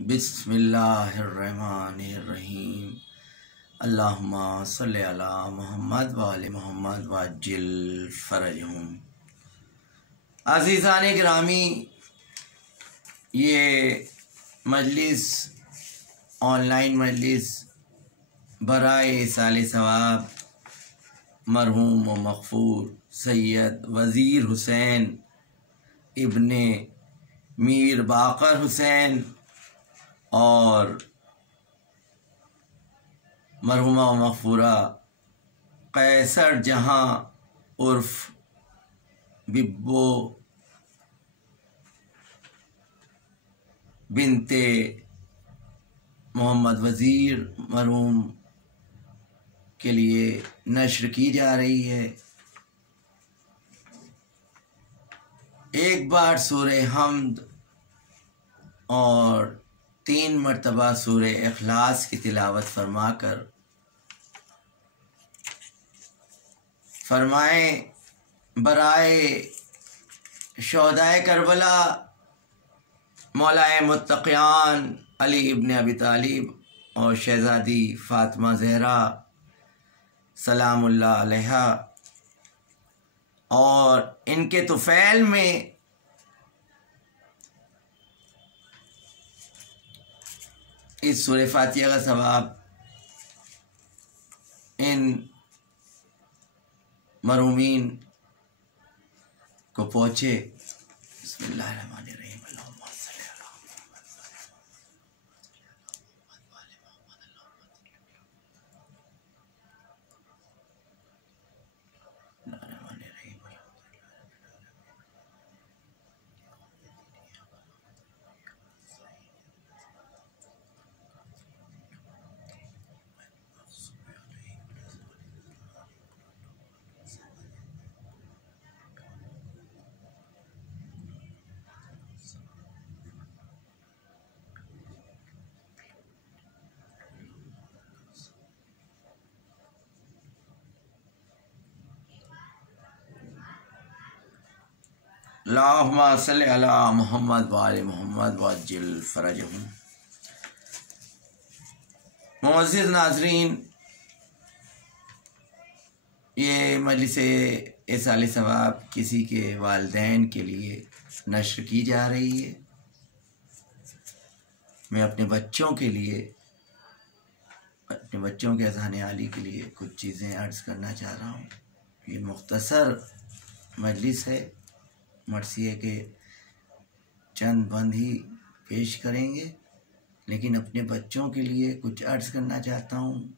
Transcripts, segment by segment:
बिस्मिल्लाहिर्रहमानिर्रहीम। अल्लाहुम्मा सल्लि अला मुहम्मद व आले मुहम्मद वअज्जिल फ़रजहुम। अज़ीज़ान गिरामी, ये मजलिस ऑनलाइन मजलिस बराए साले सवाब मरहूम व मग़फ़ूर सैयद वज़ीर हुसैन इब्ने मीर बाक़र हुसैन और मरहुमा व मग़फ़ूरा कैसर जहाँ उर्फ़ बिब्बो बिनते मोहम्मद वज़ीर मरहूम के लिए नश्र की जा रही है। एक बार सूरे हम्द और 3 मरतबा सूरे इखलास की तिलावत फरमाकर फरमाए बराए शोहदाए करबला मौलाए मुत्तक़ियान अली इब्न अबी तालिब और शहज़ादी फ़ातिमा ज़हरा सलामुल्लाह अलैहा और इनके तुफ़ैल में इस सूरे फ़ातिहा का सवाब इन मरहूमीन को पहुँचे। बिस्मिल्लाहिर्रहमानिर्रहीम। अल्लाहुम्मा सल्लि अला मुहम्मद। अल्लाहुम्मा सल्लि अला मुहम्मद व आले मुहम्मद वअज्जिल फ़रजहुम। मुअज़्ज़िज़ नाज़रीन, ये मजलिस इसाले सवाब किसी के वालिदैन के लिए नश्र की जा रही है। मैं अपने बच्चों के लिए, अपने बच्चों के अज़ान आली के लिए कुछ चीज़ें अर्ज़ करना चाह रहा हूँ। ये मुख्तसर मजलिस है, मर्सी है कि चंद बंद ही पेश करेंगे, लेकिन अपने बच्चों के लिए कुछ अर्ज़ करना चाहता हूँ।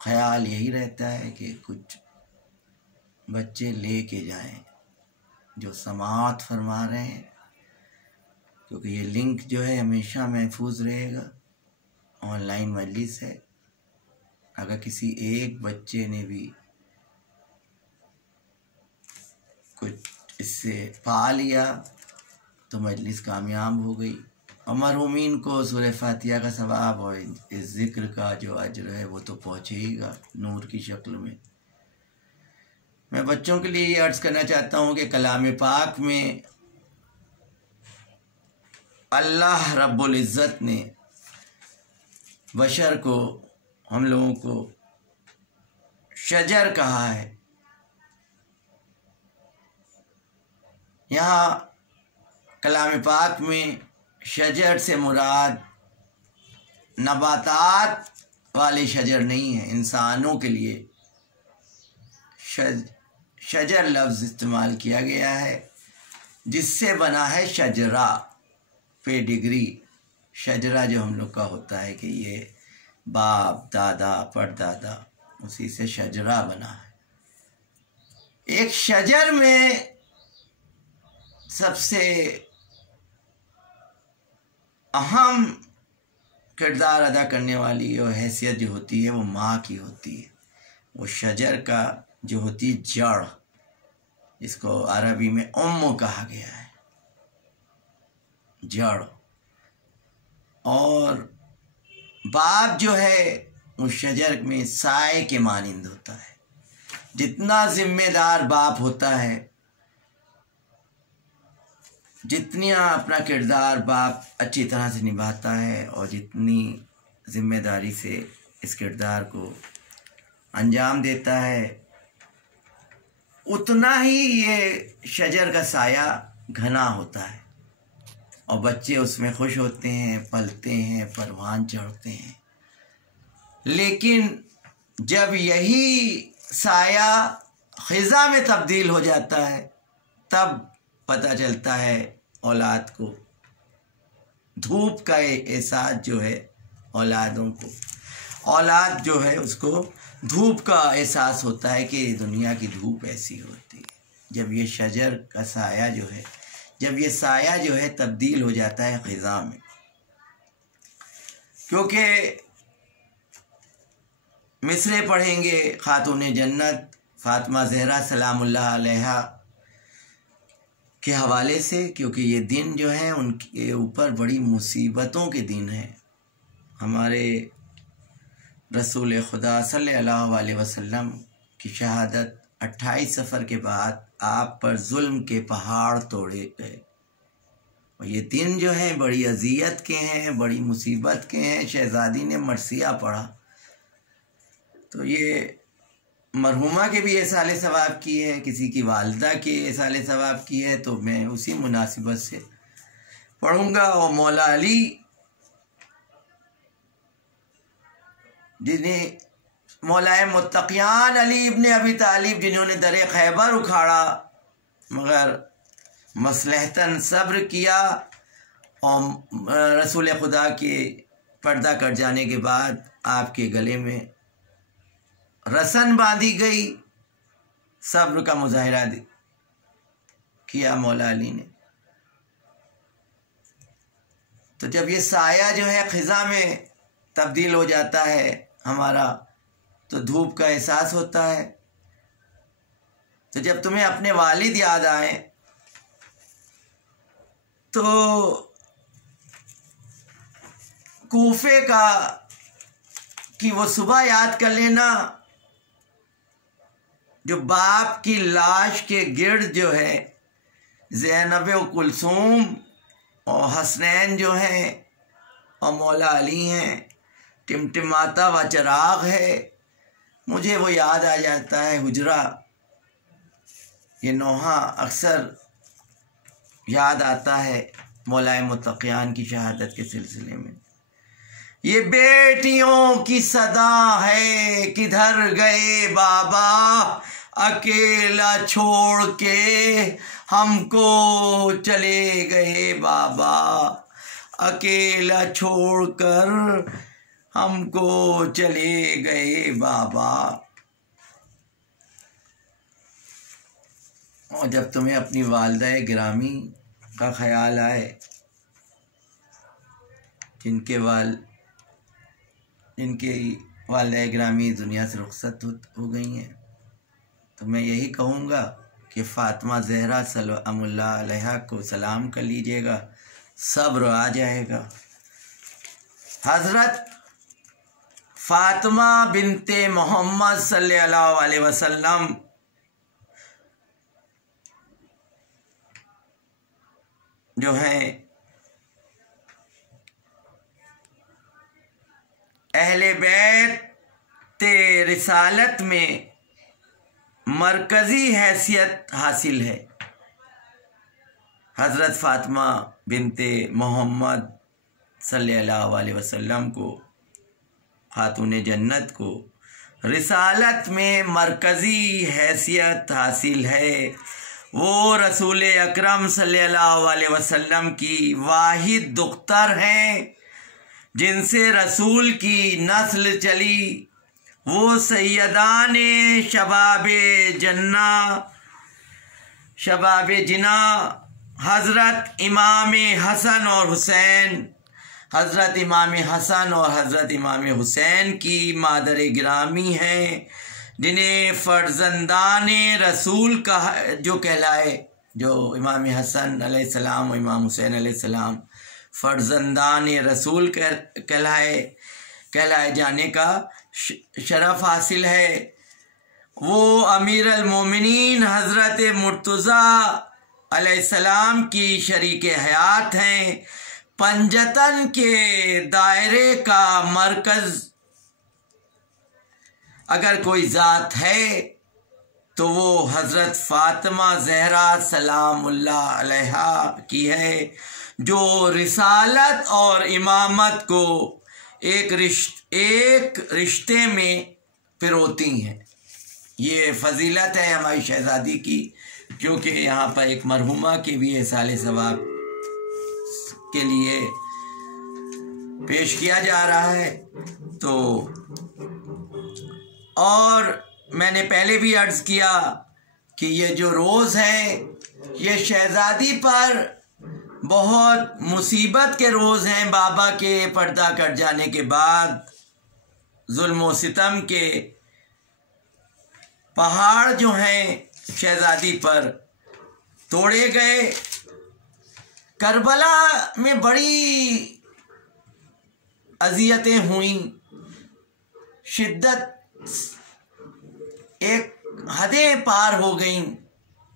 ख़याल यही रहता है कि कुछ बच्चे ले के जाएँ जो समाअत फरमा रहे हैं, क्योंकि ये लिंक जो है हमेशा महफूज रहेगा। ऑनलाइन मजलिस है, अगर किसी एक बच्चे ने भी कुछ इससे पा लिया तो मजलिस कामयाब हो गई और मरहूमीन को सूरह फ़ातिहा का सवाब और इस ज़िक्र का जो अज्र है वो तो पहुँचेगा नूर की शक्ल में। मैं बच्चों के लिए ये अर्ज़ करना चाहता हूँ कि कलाम पाक में अल्लाह रब्बुल इज़्ज़त ने बशर को, हम लोगों को शजर कहा है। यहाँ कलाम पाक में शजर से मुराद नबातात वाले शजर नहीं है। इंसानों के लिए शजर लफ्ज़ इस्तेमाल किया गया है जिससे बना है शजरा, पेडिग्री। शजरा जो हम लोग का होता है कि ये बाप दादा परदादा, उसी से शजरा बना है। एक शजर में सबसे अहम किरदार अदा करने वाली और हैसियत जो होती है वो माँ की होती है। वो शजर का जो होती है जड़, जिसको अरबी में उम्म कहा गया है, जड़। और बाप जो है उस शजर में साए के मानिंद होता है। जितना जिम्मेदार बाप होता है जितनी अपना किरदार बाप अच्छी तरह से निभाता है और जितनी ज़िम्मेदारी से इस किरदार को अंजाम देता है, उतना ही ये शजर का साया घना होता है और बच्चे उसमें खुश होते हैं, पलते हैं, परवान चढ़ते हैं। लेकिन जब यही साया ख़िज़ा में तब्दील हो जाता है, तब पता चलता है औलाद को, धूप का एहसास जो है औलादों को, औलाद जो है उसको धूप का एहसास होता है कि दुनिया की धूप ऐसी होती है। जब ये शजर का साया जो है, जब ये साया जो है तब्दील हो जाता है ख़िज़ा में, क्योंकि मिसरे पढ़ेंगे खातून जन्नत फ़ातिमा ज़हरा सलामुल्लाह अलैहा के हवाले से, क्योंकि ये दिन जो है उनके ऊपर बड़ी मुसीबतों के दिन हैं। हमारे रसूल खुदा सल्लल्लाहु अलैहि वसल्लम की शहादत 28 सफ़र के बाद आप पर जुल्म के पहाड़ तोड़े गए और ये दिन जो है बड़ी अज़ियत के हैं, बड़ी मुसीबत के हैं। शहज़ादी ने मरसिया पढ़ा तो ये मरहुमा के भी एसाले सवाब की है, किसी की वालदा के एसाले सवाब की है, तो मैं उसी मुनासिबत से पढ़ूँगा। और मौला अली जिन्हें मौलाए मुत्तक़ियान अली इब्ने अबी तालिब, जिन्होंने दरे खैबर उखाड़ा मगर मसलहतन सब्र किया और रसूल खुदा के पर्दा कट जाने के बाद आपके गले में रसन बांधी गई, सब्र का मुजाहिरा किया मौला अली ने। तो जब ये साया जो है ख़िज़ा में तब्दील हो जाता है हमारा, तो धूप का एहसास होता है। तो जब तुम्हें अपने वालिद याद आए तो कूफे की वो सुबह याद कर लेना, जो बाप की लाश के गिर्द जो है ज़ैनब व कुलसूम और हसनैन जो हैं और मौला अली हैं, टिमटिमाता व चिराग है। मुझे वो याद आ जाता है हुजरा, ये नोहा अक्सर याद आता है मौलाए मुत्तक़ियान की शहादत के सिलसिले में। ये बेटियों की सदा है, किधर गए बाबा, अकेला छोड़ के हमको चले गए बाबा, अकेला छोड़कर हमको चले गए बाबा। और जब तुम्हें अपनी वालिदा गिरामी का ख्याल आए, जिनके वालिदा गिरामी दुनिया से रुखसत हो गई हैं, तो मैं यही कहूँगा कि फ़ातिमा ज़हरा सलामुल्लाह अलैहा को सलाम कर लीजिएगा, सब्र आ जाएगा। हज़रत फ़ातिमा बिनते मोहम्मद सल्लल्लाहु अलैहि वसल्लम जो हैं अहले बैत रिसालत में मरकज़ी हैसियत हासिल है। हज़रत फ़ातिमा बिनते मोहम्मद सल्लल्लाहु अलैहि वसल्लम को, खातून जन्नत को रिसालत में मरकज़ी हैसियत हासिल है। वो रसूल अकरम सल्लल्लाहु अलैहि वसल्लम की वाहिद दुख्तर हैं, जिनसे रसूल की नस्ल चली। वो सैयदान शबाब जिना हज़रत इमाम हसन और हुसैन, हज़रत इमाम हसन और हज़रत इमाम हुसैन की मादर गिरामी हैं, जिन्हें फ़र्जंदान रसूल का जो कहलाए, जो इमाम हसन अलैहिस्सलाम और इमाम हुसैन अलैहिस्सलाम फ़र्जंदान रसूल कहलाए जाने का शरफ़ हासिल है। वो अमीर अल मोमिनीन हज़रत मुर्तज़ा अलैहिस्सलाम की शरीक हयात हैं। पंजतन के दायरे का मरकज़ अगर कोई ज़ात है तो वो हज़रत फ़ातिमा ज़हरा सलामुल्लाह अलैहा की है, जो रिसालत और इमामत को एक रिश्ते में पिरोती हैं। ये फजीलत है हमारी शहज़ादी की, क्योंकि यहाँ पर एक मरहुमा के भी इसाले सवाब के लिए पेश किया जा रहा है। तो और मैंने पहले भी अर्ज़ किया कि ये जो रोज़ है ये शहज़ादी पर बहुत मुसीबत के रोज़ हैं। बाबा के पर्दा कट जाने के बाद जुल्म व सितम के पहाड़ जो हैं शहज़ादी पर तोड़े गए। करबला में बड़ी अज़ियतें हुई, शिद्दत एक हदें पार हो गईं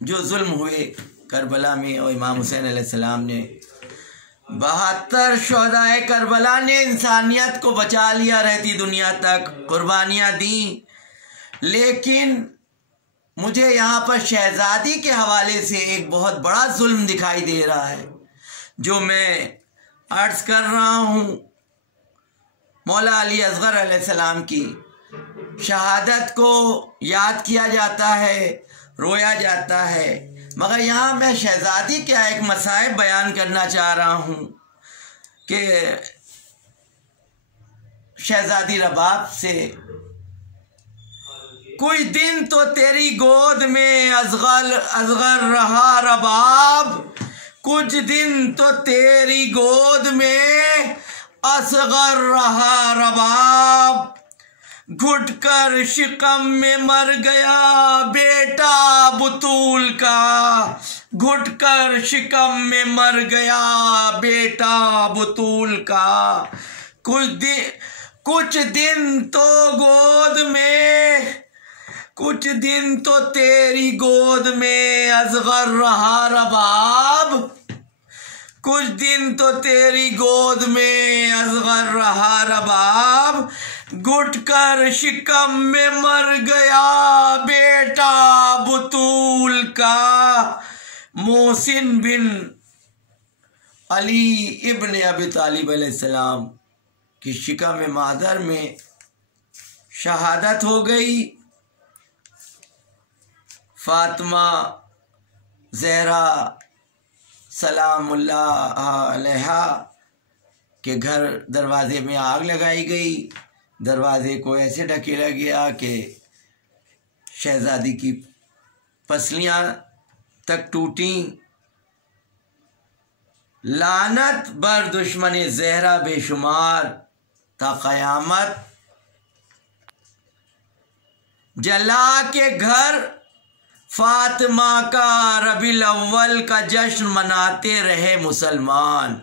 जो जुल्म हुए करबला में। और इमाम हुसैन अलैहिस्सलाम ने 72 शुहदाए करबला ने इंसानियत को बचा लिया, रहती दुनिया तक कुर्बानियाँ दी। लेकिन मुझे यहाँ पर शहज़ादी के हवाले से एक बहुत बड़ा जुल्म दिखाई दे रहा है जो मैं अर्ज़ कर रहा हूँ। मौला अली असगर अलैहिस्सलाम की शहादत को याद किया जाता है, रोया जाता है, मगर यहाँ मैं शहज़ादी का एक मसाइब बयान करना चाह रहा हूँ कि शहज़ादी रबाब से कुछ दिन तो तेरी गोद में असगर रहा रबाब, कुछ दिन तो तेरी गोद में असगर रहा रबाब, घुट कर शिकम में मर गया बेटा बुतूल का, घुट कर शिकम में मर गया बेटा बुतूल का, कुछ दिन तो तेरी गोद में असगर रहा रबाब, कुछ दिन तो तेरी गोद में असगर रहा रबाब, घुट कर शिकम में मर गया बेटा बुतूल का। मोहसिन बिन अली इब्न अबी तालिब अलैहिस्सलाम की शिकम मादर में शहादत हो गई। फातिमा ज़हरा सलामुल्लाह अलैहा के घर दरवाज़े में आग लगाई गई। दरवाज़े को ऐसे ढकेला गया कि शहज़ादी की पसलियाँ तक टूटी। लानत बर दुश्मन ज़हरा बेशुमार ता क़यामत, जला के घर फातिमा का रबीउल अव्वल का जश्न मनाते रहे मुसलमान,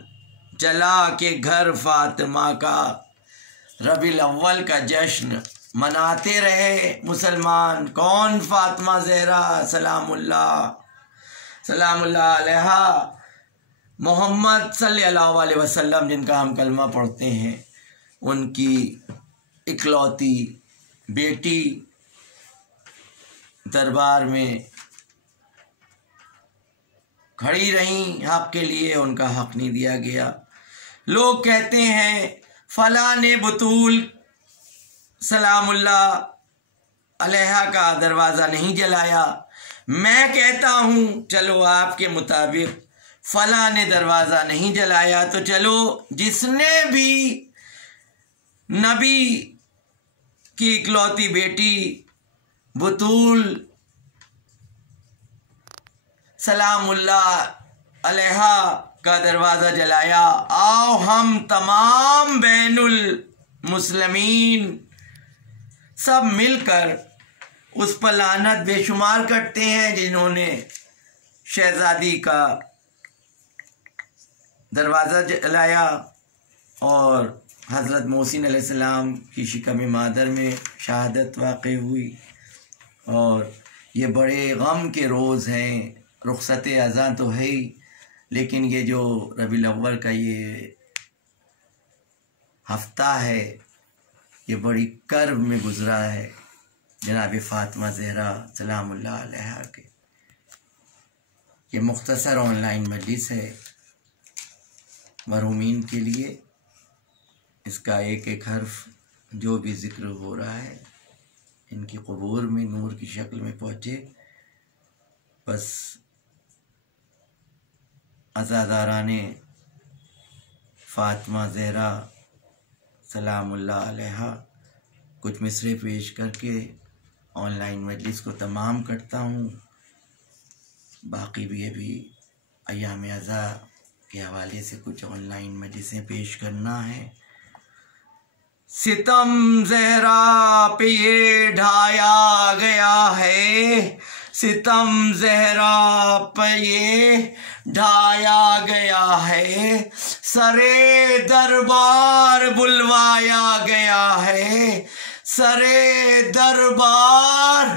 जला के घर फातिमा का रबीउल अव्वल का जश्न मनाते रहे मुसलमान। कौन? फातिमा ज़हरा सलामुल्लाह अलैहा, मोहम्मद सल्लल्लाहु अलैहि वसल्लम जिनका हम कलमा पढ़ते हैं, उनकी इकलौती बेटी दरबार में खड़ी रहीं हक़ के लिए, उनका हक़ नहीं दिया गया। लोग कहते हैं फलां ने बतूल सलामुल्लाह अलैहा का दरवाज़ा नहीं जलाया। मैं कहता हूँ चलो आपके मुताबिक फलां ने दरवाज़ा नहीं जलाया, तो चलो जिसने भी नबी की इकलौती बेटी बतूल सलामुल्लाह अलैहा का दरवाज़ा जलाया, आओ हम तमाम बैनुल मुस्लिमीन सब मिलकर उस पर लानत बेशुमार करते हैं जिन्होंने शहज़ादी का दरवाज़ा जलाया। और हज़रत मोहसिन अलैहिस्सलाम की शिकम मादर में शहादत वाक़ई हुई। और ये बड़े गम के रोज़ हैं, रुखसत अज़ान तो है ही, लेकिन ये जो रबीउल अव्वल का ये हफ्ता है ये बड़ी कर्ब में गुज़रा है जनाब फ़ातिमा ज़हरा सलामुल्लाह अलैहा के। ये मुख्तसर ऑनलाइन मजलिस है मरहूमीन के लिए। इसका एक एक हर्फ जो भी ज़िक्र हो रहा है इनकी क़ुबूर में नूर की शक्ल में पहुँचे। बस अज़ादाराने फ़ातिमा ज़हरा सलामुल्लाह अलैहा कुछ मिसरे पेश करके ऑनलाइन मजलिस को तमाम करता हूँ। बाकी भी अभी अय्याम अज़ा के हवाले से कुछ ऑनलाइन मजलिसें पेश करना है। सितम ज़हरा पे ये ढाया गया है, सितम ज़हरा पे ये ढाया गया है, सरे दरबार बुलवाया गया है, सरे दरबार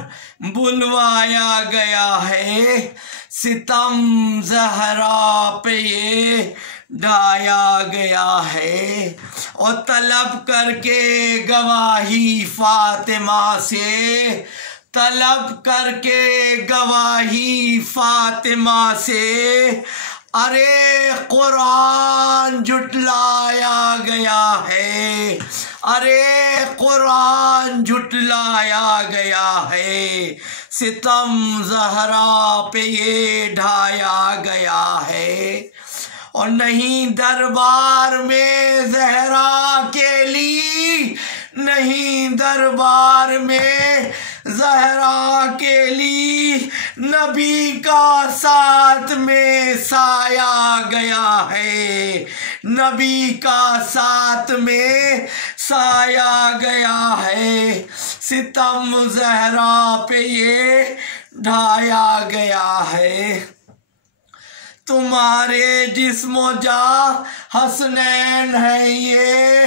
बुलवाया गया है, सितम ज़हरा पे ये ढाया गया है। और तलब करके गवाही फातिमा से, तलब करके गवाही फातिमा से, अरे कुरान झुटलाया गया है, अरे कुरान झुटलाया गया है, सितम ज़हरा पे ये ढाया गया है। और नहीं दरबार में ज़हरा के लिए, नहीं दरबार में ज़हरा के लिए, नबी का साथ में साया गया है, नबी का साथ में साया गया है, सितम ज़हरा पे ये ढाया गया है। तुम्हारे जिस्मो जा हसनैन है ये,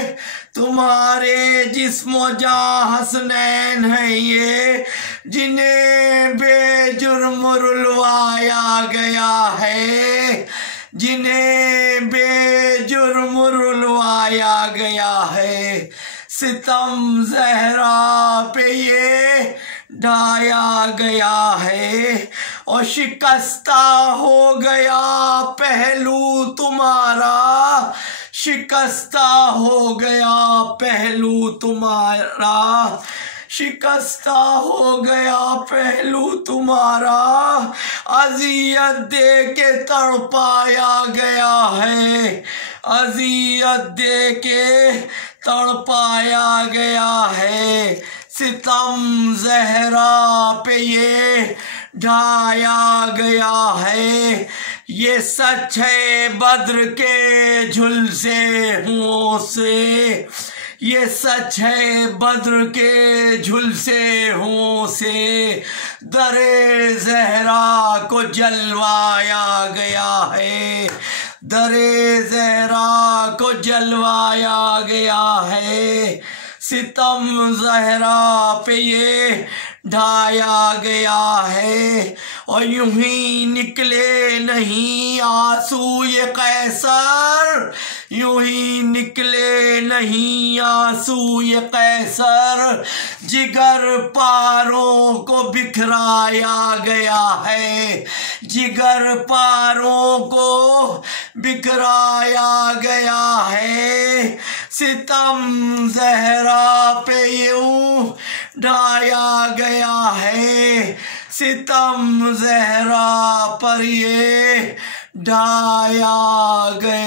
तुम्हारे जिस्मो जा हसनैन है ये, जिन्हें बेजुर्म रुलवाया गया है, जिन्हें बेजुर्म रुलवाया गया है, सितम ज़हरा पे ये ढाया गया है। और शिकस्ता हो गया पहलू तुम्हारा, शिकस्ता हो गया पहलू तुम्हारा, शिकस्ता हो गया पहलू तुम्हारा, अज़ियत दे के तड़पाया गया है, अज़ियत दे के तड़पाया गया है, सितम ज़हरा पे ये ढाया गया है। ये सच है बद्र के झुलसे हुओं से, ये सच है बद्र के झुलसे हुओं से, दरे ज़हरा को जलवाया गया है, दरे ज़हरा को जलवाया गया है, सितम ज़हरा पे ये ढाया गया है। और यूं ही निकले नहीं आंसू ये कैसर, यूं ही निकले नहीं आंसू ये कैसर, जिगर पारों को बिखराया गया है, जिगर पारों को बिखराया गया है, सितम ज़हरा पे यूं ढाया गया है, सितम ज़हरा पर ये ढाया गया।